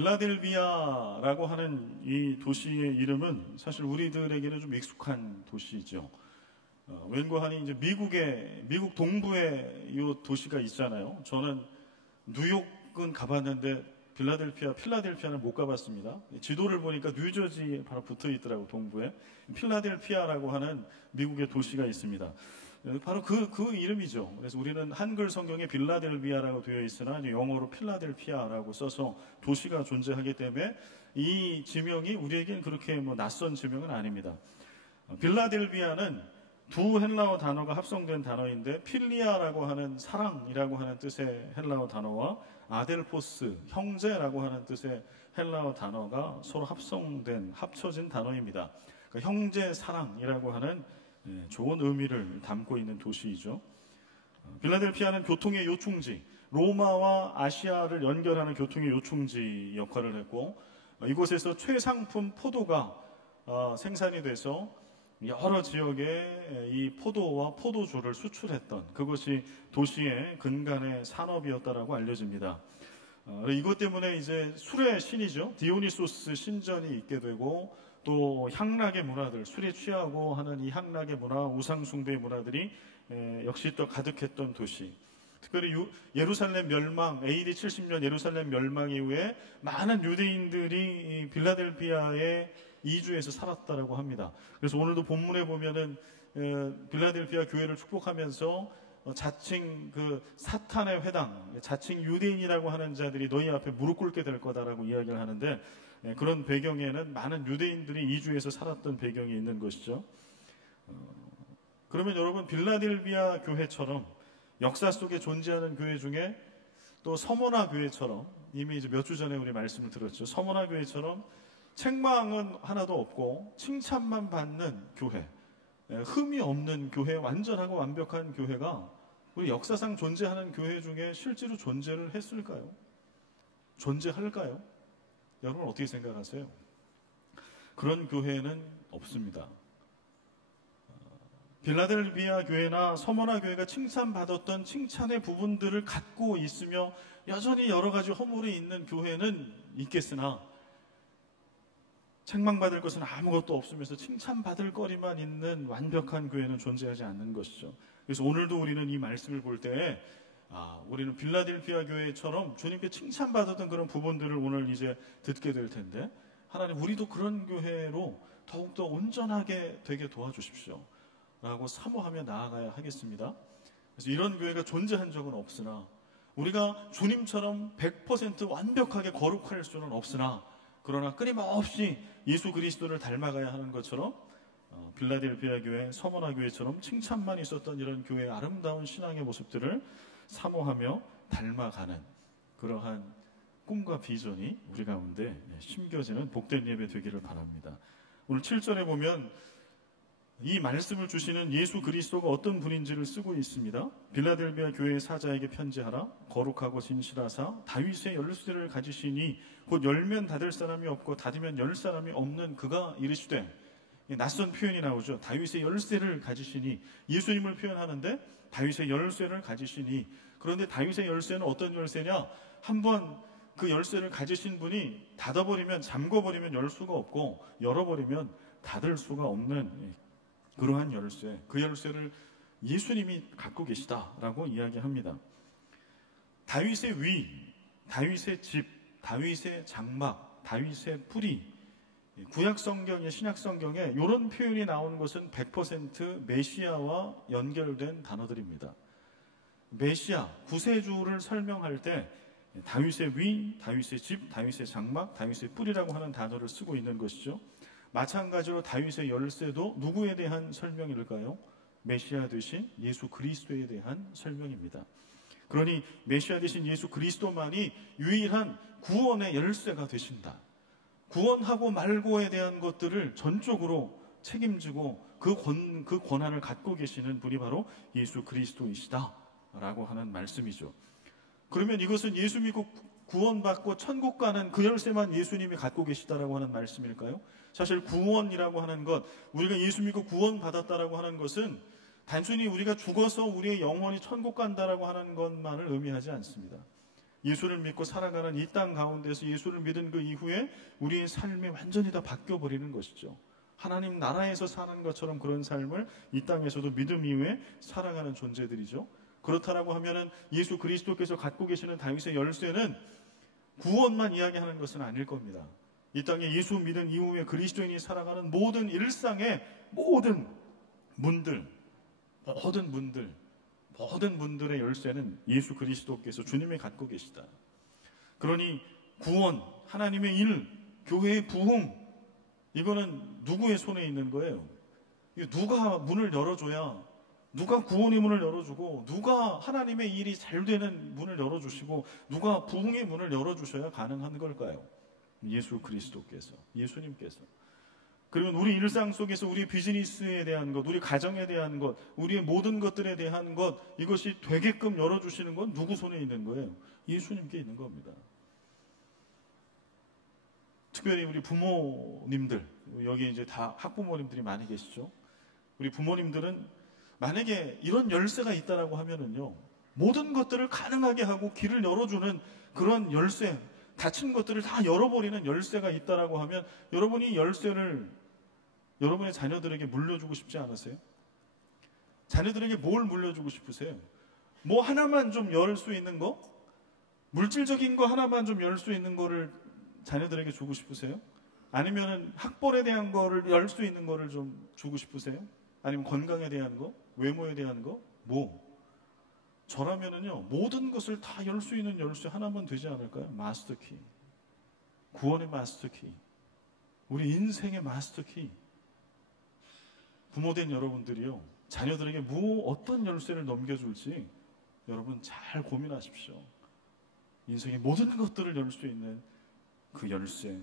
빌라델비아라고 하는 이 도시의 이름은 사실 우리들에게는 좀 익숙한 도시죠. 웬고하니 이제 미국 동부에 이 도시가 있잖아요. 저는 뉴욕은 가봤는데 필라델피아는 못 가봤습니다. 지도를 보니까 뉴저지에 바로 붙어 있더라고, 동부에. 필라델피아라고 하는 미국의 도시가 있습니다. 바로 그 이름이죠. 그래서 우리는 한글 성경에 빌라델비아라고 되어 있으나 영어로 필라델피아라고 써서 도시가 존재하기 때문에 이 지명이 우리에겐 그렇게 낯선 지명은 아닙니다. 빌라델비아는 두 헬라어 단어가 합성된 단어인데 필리아라고 하는 사랑이라고 하는 뜻의 헬라어 단어와 아델포스, 형제라고 하는 뜻의 헬라어 단어가 서로 합쳐진 단어입니다. 그러니까 형제 사랑이라고 하는 좋은 의미를 담고 있는 도시이죠. 빌라델피아는 교통의 요충지, 로마와 아시아를 연결하는 교통의 요충지 역할을 했고, 이곳에서 최상품 포도가 생산이 돼서 여러 지역에 이 포도와 포도주를 수출했던 그것이 도시의 근간의 산업이었다라고 알려집니다. 이것 때문에 이제 술의 신이죠. 디오니소스 신전이 있게 되고, 또 향락의 문화들, 술에 취하고 하는 이 향락의 문화, 우상숭배의 문화들이 역시 또 가득했던 도시. 특별히 예루살렘 멸망, AD 70년 예루살렘 멸망 이후에 많은 유대인들이 빌라델피아에 이주해서 살았다라고 합니다. 그래서 오늘도 본문에 보면은 빌라델피아 교회를 축복하면서 자칭 그 사탄의 회당, 자칭 유대인이라고 하는 자들이 너희 앞에 무릎 꿇게 될 거다라고 이야기를 하는데, 그런 배경에는 많은 유대인들이 이주해서 살았던 배경이 있는 것이죠. 그러면 여러분, 빌라델비아 교회처럼 역사 속에 존재하는 교회 중에 또 서머나 교회처럼, 이미 이제 몇 주 전에 우리 말씀을 들었죠. 서머나 교회처럼 책망은 하나도 없고 칭찬만 받는 교회, 흠이 없는 교회, 완전하고 완벽한 교회가 우리 역사상 존재하는 교회 중에 실제로 존재를 했을까요? 존재할까요? 여러분 어떻게 생각하세요? 그런 교회는 없습니다. 빌라델비아 교회나 서머나 교회가 칭찬받았던 칭찬의 부분들을 갖고 있으며 여전히 여러 가지 허물이 있는 교회는 있겠으나, 책망받을 것은 아무것도 없으면서 칭찬받을 거리만 있는 완벽한 교회는 존재하지 않는 것이죠. 그래서 오늘도 우리는 이 말씀을 볼 때 우리는 빌라델피아 교회처럼 주님께 칭찬받았던 그런 부분들을 오늘 이제 듣게 될 텐데, 하나님 우리도 그런 교회로 더욱더 온전하게 되게 도와주십시오 라고 사모하며 나아가야 하겠습니다. 그래서 이런 교회가 존재한 적은 없으나, 우리가 주님처럼 100% 완벽하게 거룩할 수는 없으나, 그러나 끊임없이 예수 그리스도를 닮아가야 하는 것처럼 빌라델피아 교회, 서머나 교회처럼 칭찬만 있었던 이런 교회의 아름다운 신앙의 모습들을 사모하며 닮아가는 그러한 꿈과 비전이 우리 가운데 심겨지는 복된 예배 되기를 바랍니다. 오늘 7절에 보면 이 말씀을 주시는 예수 그리스도가 어떤 분인지를 쓰고 있습니다. 빌라델비아 교회의 사자에게 편지하라. 거룩하고 진실하사 다윗의 열쇠를 가지시니 곧 열면 닫을 사람이 없고 닫으면 열 사람이 없는 그가 이르시되, 낯선 표현이 나오죠. 다윗의 열쇠를 가지시니, 예수님을 표현하는데 다윗의 열쇠를 가지시니, 그런데 다윗의 열쇠는 어떤 열쇠냐? 한번 그 열쇠를 가지신 분이 닫아버리면, 잠궈버리면 열 수가 없고 열어버리면 닫을 수가 없는 그러한 열쇠, 그 열쇠를 예수님이 갖고 계시다라고 이야기합니다. 다윗의 위, 다윗의 집, 다윗의 장막, 다윗의 뿌리, 구약 성경에, 신약 성경에 이런 표현이 나온 것은 100% 메시아와 연결된 단어들입니다. 메시아, 구세주를 설명할 때 다윗의 위, 다윗의 집, 다윗의 장막, 다윗의 뿌리라고 하는 단어를 쓰고 있는 것이죠. 마찬가지로 다윗의 열쇠도 누구에 대한 설명일까요? 메시아 되신 예수 그리스도에 대한 설명입니다. 그러니 메시아 되신 예수 그리스도만이 유일한 구원의 열쇠가 되신다. 구원하고 말고에 대한 것들을 전적으로 책임지고 그 권한을 갖고 계시는 분이 바로 예수 그리스도이시다 라고 하는 말씀이죠. 그러면 이것은 예수 믿고 구원받고 천국 가는 그 열쇠만 예수님이 갖고 계시다라고 하는 말씀일까요? 사실 구원이라고 하는 것, 우리가 예수 믿고 구원받았다라고 하는 것은 단순히 우리가 죽어서 우리의 영혼이 천국 간다라고 하는 것만을 의미하지 않습니다. 예수를 믿고 살아가는 이 땅 가운데서 예수를 믿은 그 이후에 우리의 삶이 완전히 다 바뀌어버리는 것이죠. 하나님 나라에서 사는 것처럼 그런 삶을 이 땅에서도 믿음 이후에 살아가는 존재들이죠. 그렇다라고 하면은 예수 그리스도께서 갖고 계시는 다윗의 열쇠는 구원만 이야기하는 것은 아닐 겁니다. 이 땅에 예수 믿은 이후에 그리스도인이 살아가는 모든 일상의 모든 문들의 열쇠는 예수 그리스도께서 주님이 갖고 계시다. 그러니 구원, 하나님의 일, 교회의 부흥, 이거는 누구의 손에 있는 거예요? 누가 문을 열어줘야, 누가 구원의 문을 열어주고, 누가 하나님의 일이 잘 되는 문을 열어주시고, 누가 부흥의 문을 열어주셔야 가능한 걸까요? 예수 그리스도께서, 예수님께서. 그러면 우리 일상 속에서 우리 비즈니스에 대한 것, 우리 가정에 대한 것, 우리의 모든 것들에 대한 것, 이것이 되게끔 열어주시는 건 누구 손에 있는 거예요? 예수님께 있는 겁니다. 특별히 우리 부모님들, 여기 이제 다 학부모님들이 많이 계시죠. 우리 부모님들은 만약에 이런 열쇠가 있다라고 하면은요, 모든 것들을 가능하게 하고 길을 열어주는 그런 열쇠, 닫힌 것들을 다 열어버리는 열쇠가 있다라고 하면 여러분이 열쇠를 여러분의 자녀들에게 물려주고 싶지 않으세요? 자녀들에게 뭘 물려주고 싶으세요? 뭐 하나만 좀 열 수 있는 거? 물질적인 거 하나만 좀 열 수 있는 거를 자녀들에게 주고 싶으세요? 아니면은 학벌에 대한 거를 열 수 있는 거를 좀 주고 싶으세요? 아니면 건강에 대한 거? 외모에 대한 거? 뭐? 저라면은요, 모든 것을 다 열 수 있는 열쇠 하나만 되지 않을까요? 마스터키. 구원의 마스터키. 우리 인생의 마스터키. 부모된 여러분들이요, 자녀들에게 어떤 열쇠를 넘겨줄지 여러분 잘 고민하십시오. 인생의 모든 것들을 열 수 있는 그 열쇠,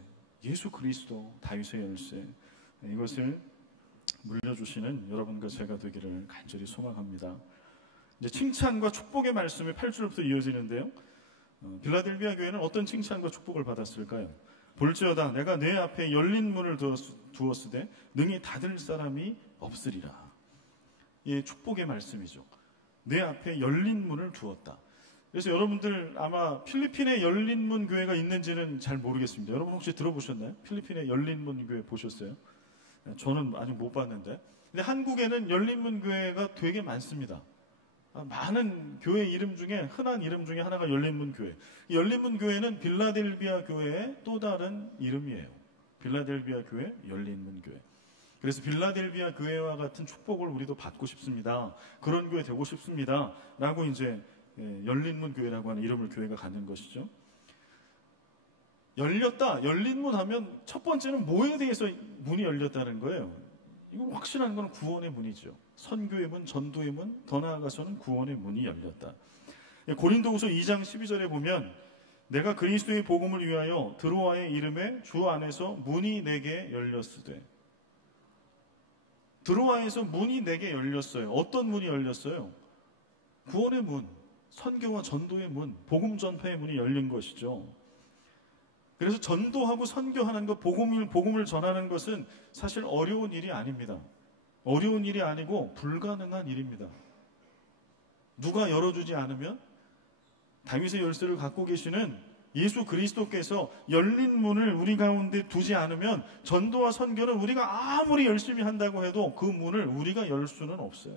예수 그리스도, 다윗의 열쇠, 이것을 물려주시는 여러분과 제가 되기를 간절히 소망합니다. 이제 칭찬과 축복의 말씀이 8절부터 이어지는데요. 빌라델비아 교회는 어떤 칭찬과 축복을 받았을까요? 볼지어다 내가 내 앞에 열린 문을 두었으되 능히 닫을 사람이 없으리라. 이 축복의 말씀이죠. 내 앞에 열린 문을 두었다. 그래서 여러분들 아마 필리핀에 열린 문 교회가 있는지는 잘 모르겠습니다. 여러분 혹시 들어보셨나요? 필리핀에 열린 문 교회 보셨어요? 저는 아직 못 봤는데. 근데 한국에는 열린 문 교회가 되게 많습니다. 많은 교회 이름 중에, 흔한 이름 중에 하나가 열린문 교회. 열린문 교회는 빌라델비아 교회의 또 다른 이름이에요. 빌라델비아 교회, 열린문 교회. 그래서 빌라델비아 교회와 같은 축복을 우리도 받고 싶습니다. 그런 교회 되고 싶습니다. 라고 이제 열린문 교회라고 하는 이름을 교회가 갖는 것이죠. 열렸다, 열린문 하면 첫 번째는 뭐에 대해서 문이 열렸다는 거예요? 이거 확실한 건 구원의 문이죠. 선교의 문, 전도의 문, 더 나아가서는 구원의 문이 열렸다. 고린도후서 2장 12절에 보면 내가 그리스도의 복음을 위하여 드로아의 이름에 주 안에서 문이 내게 열렸으되. 드로아에서 문이 내게 열렸어요. 어떤 문이 열렸어요? 구원의 문, 선교와 전도의 문, 복음 전파의 문이 열린 것이죠. 그래서 전도하고 선교하는 것, 복음을 전하는 것은 사실 어려운 일이 아닙니다. 어려운 일이 아니고 불가능한 일입니다. 누가 열어주지 않으면, 다윗의 열쇠를 갖고 계시는 예수 그리스도께서 열린 문을 우리 가운데 두지 않으면 전도와 선교는 우리가 아무리 열심히 한다고 해도 그 문을 우리가 열 수는 없어요.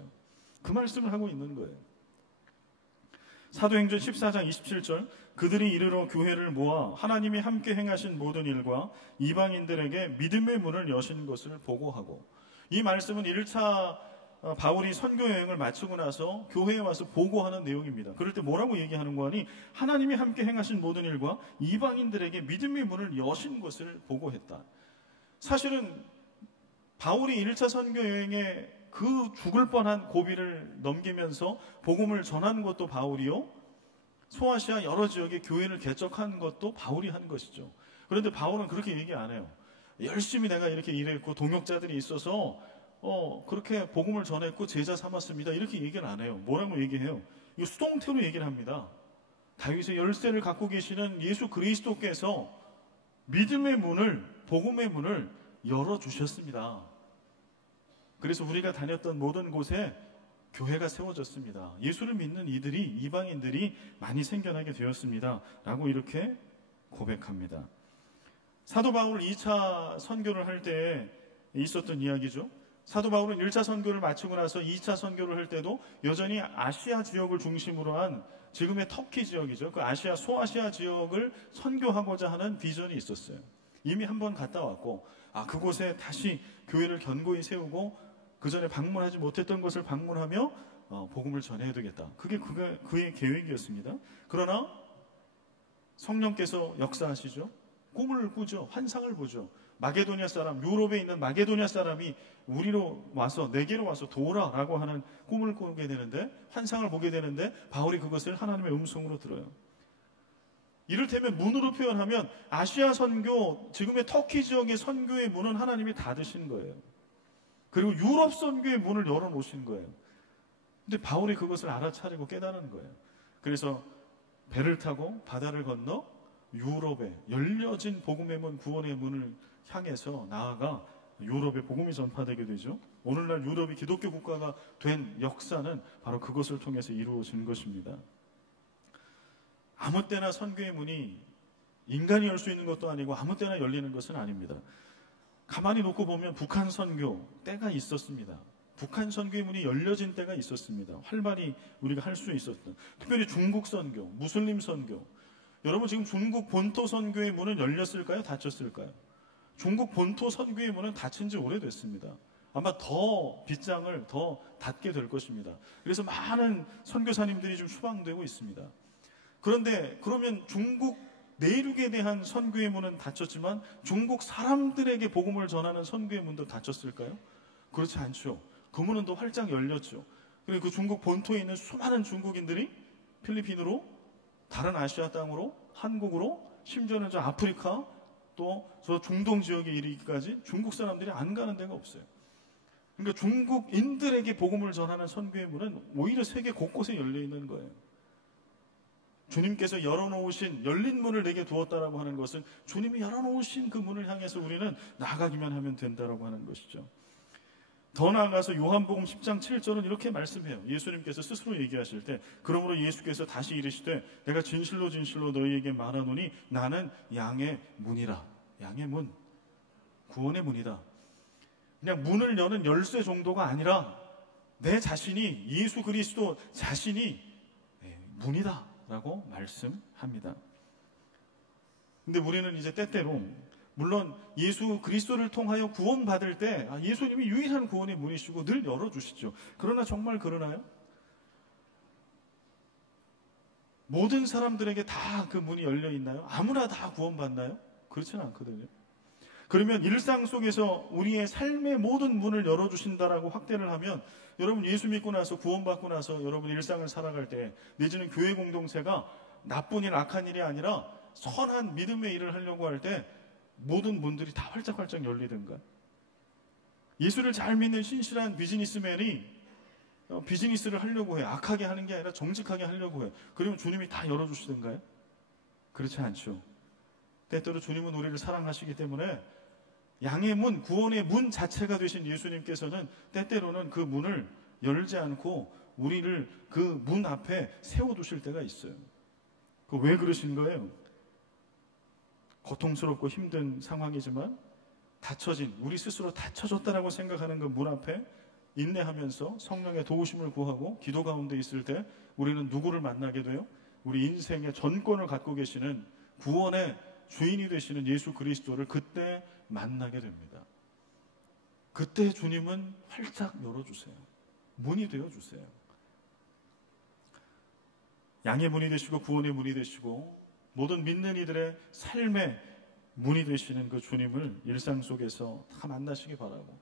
그 말씀을 하고 있는 거예요. 사도행전 14장 27절 그들이 이르러 교회를 모아 하나님이 함께 행하신 모든 일과 이방인들에게 믿음의 문을 여신 것을 보고하고. 이 말씀은 1차 바울이 선교 여행을 마치고 나서 교회에 와서 보고하는 내용입니다. 그럴 때 뭐라고 얘기하는 거니? 하나님이 함께 행하신 모든 일과 이방인들에게 믿음의 문을 여신 것을 보고했다. 사실은 바울이 1차 선교 여행에 그 죽을 뻔한 고비를 넘기면서 복음을 전한 것도 바울이요, 소아시아 여러 지역에 교회를 개척한 것도 바울이 한 것이죠. 그런데 바울은 그렇게 얘기 안 해요. 열심히 내가 이렇게 일했고 동역자들이 있어서 그렇게 복음을 전했고 제자 삼았습니다. 이렇게 얘기를 안 해요. 뭐라고 얘기해요? 이거 수동태로 얘기를 합니다. 다윗의 열쇠를 갖고 계시는 예수 그리스도께서 믿음의 문을, 복음의 문을 열어주셨습니다. 그래서 우리가 다녔던 모든 곳에 교회가 세워졌습니다. 예수를 믿는 이방인들이 많이 생겨나게 되었습니다. 라고 이렇게 고백합니다. 사도 바울 2차 선교를 할 때 있었던 이야기죠. 사도 바울은 1차 선교를 마치고 나서 2차 선교를 할 때도 여전히 아시아 지역을 중심으로 한 지금의 터키 지역이죠. 그 아시아, 소아시아 지역을 선교하고자 하는 비전이 있었어요. 이미 한번 갔다 왔고, 그곳에 다시 교회를 견고히 세우고 그 전에 방문하지 못했던 것을 방문하며 복음을 전해야 되겠다. 그게 그의 계획이었습니다. 그러나 성령께서 역사하시죠. 꿈을 꾸죠. 환상을 보죠. 마게도니아 사람, 유럽에 있는 마게도니아 사람이 내게로 와서 도우라라고 하는 꿈을 꾸게 되는데, 환상을 보게 되는데 바울이 그것을 하나님의 음성으로 들어요. 이를테면 문으로 표현하면 아시아 선교, 지금의 터키 지역의 선교의 문은 하나님이 닫으신 거예요. 그리고 유럽 선교의 문을 열어놓으신 거예요. 근데 바울이 그것을 알아차리고 깨달은 거예요. 그래서 배를 타고 바다를 건너 유럽에 열려진 복음의 문, 구원의 문을 향해서 나아가 유럽에 복음이 전파되게 되죠. 오늘날 유럽이 기독교 국가가 된 역사는 바로 그것을 통해서 이루어진 것입니다. 아무 때나 선교의 문이 인간이 열 수 있는 것도 아니고 아무 때나 열리는 것은 아닙니다. 가만히 놓고 보면 북한 선교 때가 있었습니다. 북한 선교의 문이 열려진 때가 있었습니다. 활발히 우리가 할 수 있었던, 특별히 중국 선교, 무슬림 선교. 여러분, 지금 중국 본토 선교의 문은 열렸을까요? 닫혔을까요? 중국 본토 선교의 문은 닫힌 지 오래됐습니다. 아마 더 빗장을 더 닫게 될 것입니다. 그래서 많은 선교사님들이 좀 추방되고 있습니다. 그런데 그러면 중국 내륙에 대한 선교의 문은 닫혔지만 중국 사람들에게 복음을 전하는 선교의 문도 닫혔을까요? 그렇지 않죠. 그 문은 더 활짝 열렸죠. 그리고 그 중국 본토에 있는 수많은 중국인들이 필리핀으로, 다른 아시아 땅으로, 한국으로, 심지어는 저 아프리카, 또 저 중동 지역에 이르기까지 중국 사람들이 안 가는 데가 없어요. 그러니까 중국인들에게 복음을 전하는 선교의 문은 오히려 세계 곳곳에 열려 있는 거예요. 주님께서 열어놓으신 열린 문을 내게 두었다라고 하는 것은 주님이 열어놓으신 그 문을 향해서 우리는 나아가기만 하면 된다라고 하는 것이죠. 더 나아가서 요한복음 10장 7절은 이렇게 말씀해요. 예수님께서 스스로 얘기하실 때, 그러므로 예수께서 다시 이르시되 내가 진실로 진실로 너희에게 말하노니 나는 양의 문이라. 양의 문, 구원의 문이다. 그냥 문을 여는 열쇠 정도가 아니라 내 자신이, 예수 그리스도 자신이 문이다 라고 말씀합니다. 근데 우리는 이제 때때로, 물론 예수 그리스도를 통하여 구원받을 때 예수님이 유일한 구원의 문이시고 늘 열어주시죠. 그러나 정말 그러나요? 모든 사람들에게 다 그 문이 열려 있나요? 아무나 다 구원받나요? 그렇지는 않거든요. 그러면 일상 속에서 우리의 삶의 모든 문을 열어주신다라고 확대를 하면, 여러분 예수 믿고 나서 구원받고 나서 여러분 일상을 살아갈 때, 내지는 교회 공동체가 나쁜 일, 악한 일이 아니라 선한 믿음의 일을 하려고 할 때 모든 문들이 다 활짝활짝 열리든가. 예수를 잘 믿는 신실한 비즈니스맨이 비즈니스를 하려고 해요. 악하게 하는 게 아니라 정직하게 하려고 해요. 그러면 주님이 다 열어주시던가요? 그렇지 않죠. 때때로 주님은 우리를 사랑하시기 때문에 양의 문, 구원의 문 자체가 되신 예수님께서는 때때로는 그 문을 열지 않고 우리를 그 문 앞에 세워두실 때가 있어요. 그 왜 그러신 거예요? 고통스럽고 힘든 상황이지만 닫혀진, 우리 스스로 닫혀졌다라고 생각하는 그 문 앞에 인내하면서 성령의 도우심을 구하고 기도 가운데 있을 때 우리는 누구를 만나게 돼요? 우리 인생의 전권을 갖고 계시는 구원의 주인이 되시는 예수 그리스도를 그때 만나게 됩니다. 그때 주님은 활짝 열어주세요. 문이 되어주세요. 양의 문이 되시고 구원의 문이 되시고 모든 믿는 이들의 삶의 문이 되시는 그 주님을 일상 속에서 다 만나시기 바라고.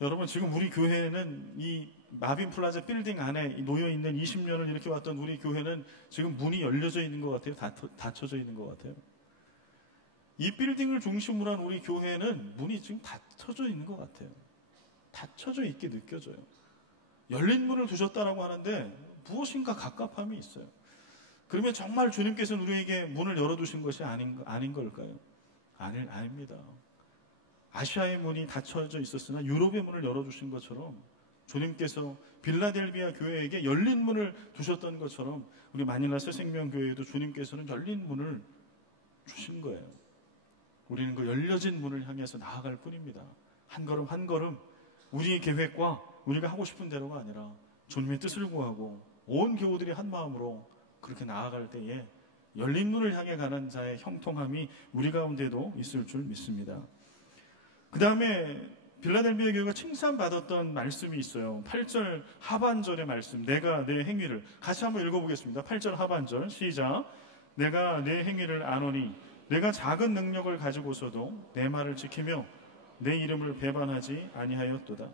여러분, 지금 우리 교회는 이 마빈 플라자 빌딩 안에 놓여있는 20년을 이렇게 왔던 우리 교회는 지금 문이 열려져 있는 것 같아요? 닫혀져 있는 것 같아요? 이 빌딩을 중심으로 한 우리 교회는 문이 지금 닫혀져 있는 것 같아요. 닫혀져 있게 느껴져요. 열린 문을 두셨다라고 하는데 무엇인가 갑갑함이 있어요. 그러면 정말 주님께서는 우리에게 문을 열어두신 것이 아닌 걸까요? 아닙니다. 아시아의 문이 닫혀져 있었으나 유럽의 문을 열어주신 것처럼 주님께서 빌라델비아 교회에게 열린 문을 두셨던 것처럼 우리 마닐라 새생명교회에도 주님께서는 열린 문을 주신 거예요. 우리는 그 열려진 문을 향해서 나아갈 뿐입니다. 한 걸음 한 걸음 우리의 계획과 우리가 하고 싶은 대로가 아니라 주님의 뜻을 구하고 온 교우들이 한 마음으로 그렇게 나아갈 때에 열린 문을 향해 가는 자의 형통함이 우리 가운데도 있을 줄 믿습니다. 그 다음에 빌라델비아 교회가 칭찬받았던 말씀이 있어요. 8절 하반절의 말씀, 내가 내 행위를 같이 한번 읽어보겠습니다. 8절 하반절 시작. 내가 내 행위를 아노니 내가 작은 능력을 가지고서도 내 말을 지키며 내 이름을 배반하지 아니하였도다.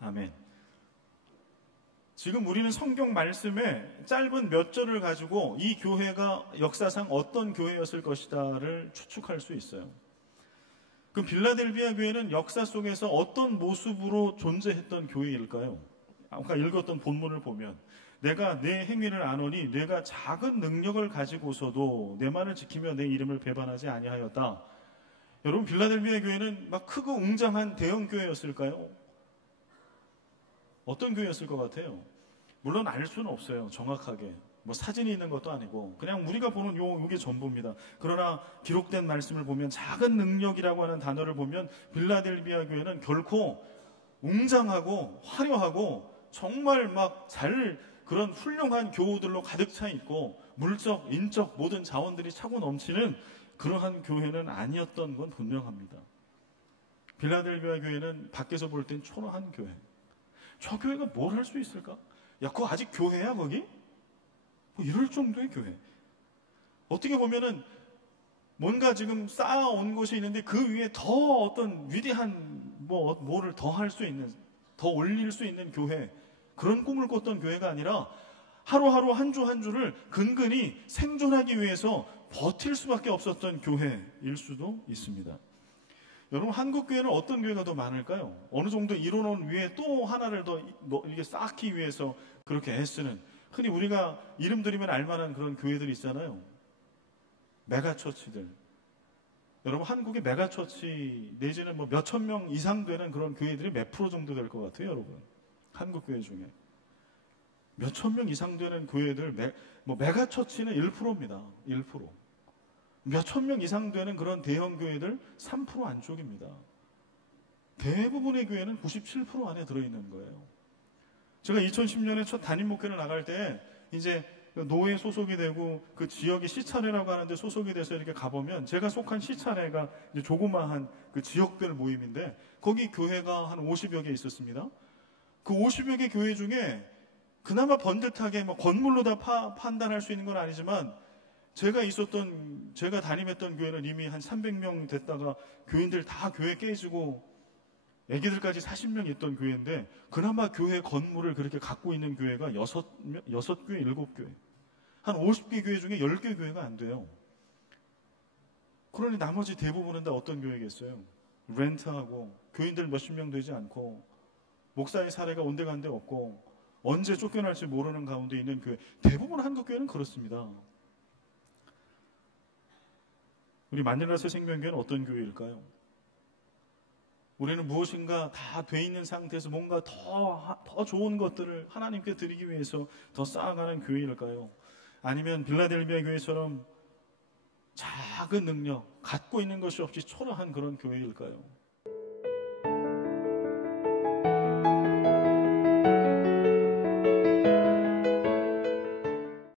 아멘. 지금 우리는 성경 말씀에 짧은 몇 절을 가지고 이 교회가 역사상 어떤 교회였을 것이다를 추측할 수 있어요. 그럼 빌라델비아 교회는 역사 속에서 어떤 모습으로 존재했던 교회일까요? 아까 읽었던 본문을 보면 내가 내 행위를 아노니 내가 작은 능력을 가지고서도 내 말을 지키며 내 이름을 배반하지 아니하였다. 여러분, 빌라델비아 교회는 막 크고 웅장한 대형 교회였을까요? 어떤 교회였을 것 같아요? 물론 알 수는 없어요. 정확하게. 뭐 사진이 있는 것도 아니고 그냥 우리가 보는 요게 전부입니다. 그러나 기록된 말씀을 보면 작은 능력이라고 하는 단어를 보면 빌라델비아 교회는 결코 웅장하고 화려하고 정말 막 잘 그런 훌륭한 교우들로 가득 차 있고 물적, 인적 모든 자원들이 차고 넘치는 그러한 교회는 아니었던 건 분명합니다. 빌라델비아 교회는 밖에서 볼 땐 초라한 교회. 저 교회가 뭘 할 수 있을까? 야, 그거 아직 교회야 거기? 뭐 이럴 정도의 교회. 어떻게 보면은 뭔가 지금 쌓아온 것이 있는데 그 위에 더 어떤 위대한 뭐를 더 할 수 있는, 더 올릴 수 있는 교회, 그런 꿈을 꿨던 교회가 아니라 하루하루 한 주 한 주를 근근히 생존하기 위해서 버틸 수밖에 없었던 교회일 수도 있습니다. 여러분, 한국 교회는 어떤 교회가 더 많을까요? 어느 정도 이뤄놓은 위에 또 하나를 더 이게 쌓기 위해서 그렇게 애쓰는, 흔히 우리가 이름 들이면 알만한 그런 교회들이 있잖아요. 메가처치들. 여러분, 한국의 메가처치 내지는 뭐 몇천 명 이상 되는 그런 교회들이 몇 프로 정도 될 것 같아요, 여러분? 한국 교회 중에 몇천 명 이상 되는 교회들, 메가처치는 1%입니다. 1%. 몇천 명 이상 되는 그런 대형 교회들 3% 안쪽입니다. 대부분의 교회는 97% 안에 들어있는 거예요. 제가 2010년에 첫 담임 목회를 나갈 때 이제 노에 소속이 되고 그 지역의 시차례라고 하는데 소속이 돼서 이렇게 가보면 제가 속한 시차례가 이제 조그마한 그 지역별 모임인데 거기 교회가 한 50여 개 있었습니다. 그 50여 개 교회 중에 그나마 번듯하게 뭐 건물로 다 판단할 수 있는 건 아니지만 제가 담임했던 교회는 이미 한 300명 됐다가 교인들 다 교회 깨지고 애기들까지 40명 있던 교회인데 그나마 교회 건물을 그렇게 갖고 있는 교회가 6교회, 7교회. 한 50개 교회 중에 10개 교회가 안 돼요. 그러니 나머지 대부분은 다 어떤 교회겠어요? 렌트하고 교인들 몇십 명 되지 않고 목사의 사례가 온데간데 없고 언제 쫓겨날지 모르는 가운데 있는 교회. 대부분 한국 교회는 그렇습니다. 우리 마닐라 새생명교회는 어떤 교회일까요? 우리는 무엇인가 다 돼 있는 상태에서 뭔가 더 좋은 것들을 하나님께 드리기 위해서 더 쌓아가는 교회일까요? 아니면 빌라델비아 교회처럼 작은 능력, 갖고 있는 것이 없이 초라한 그런 교회일까요?